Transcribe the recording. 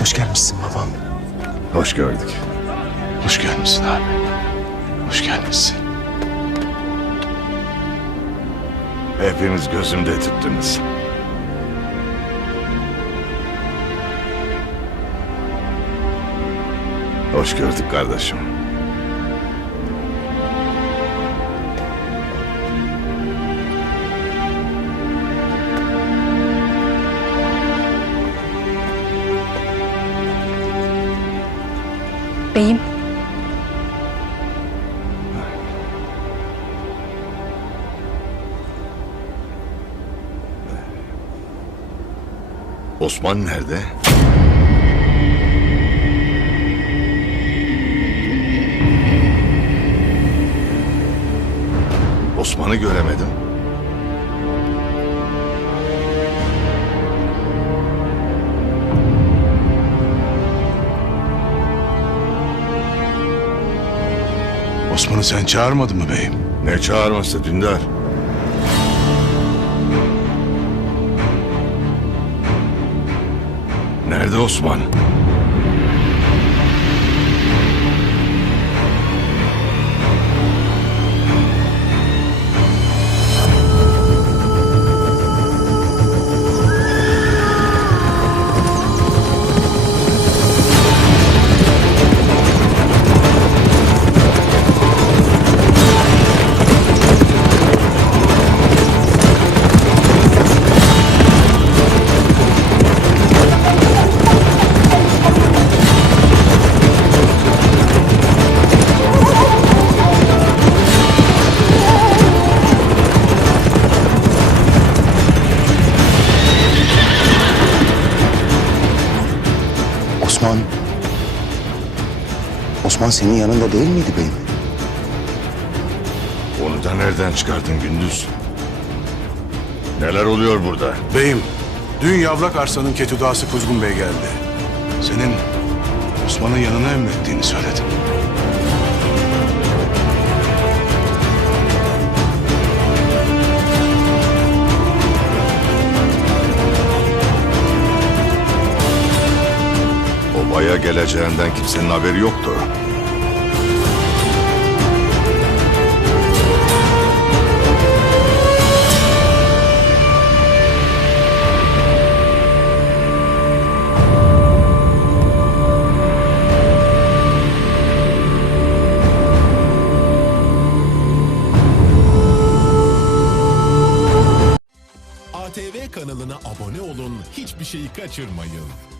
Hoş gelmişsin babam. Hoş gördük. Hoş gelmişsin abi. Hoş gelmişsin. Hepiniz gözümde tuttunuz. Hoş gördük kardeşim. Beyim. Osman nerede? Osman'ı göremedim. Osman'ı sen çağırmadın mı beyim? Ne çağırması Dündar? Nerede Osman? Osman... Osman senin yanında değil miydi beyim? Onu da nereden çıkardın Gündüz? Neler oluyor burada? Beyim, dün Yavrak Arslan'ın ketüdası Kuzgun Bey geldi. Senin Osman'ın yanına emrettiğini söyledi. Obaya geleceğinden kimsenin haberi yoktu. ATV kanalına abone olun, hiçbir şeyi kaçırmayın.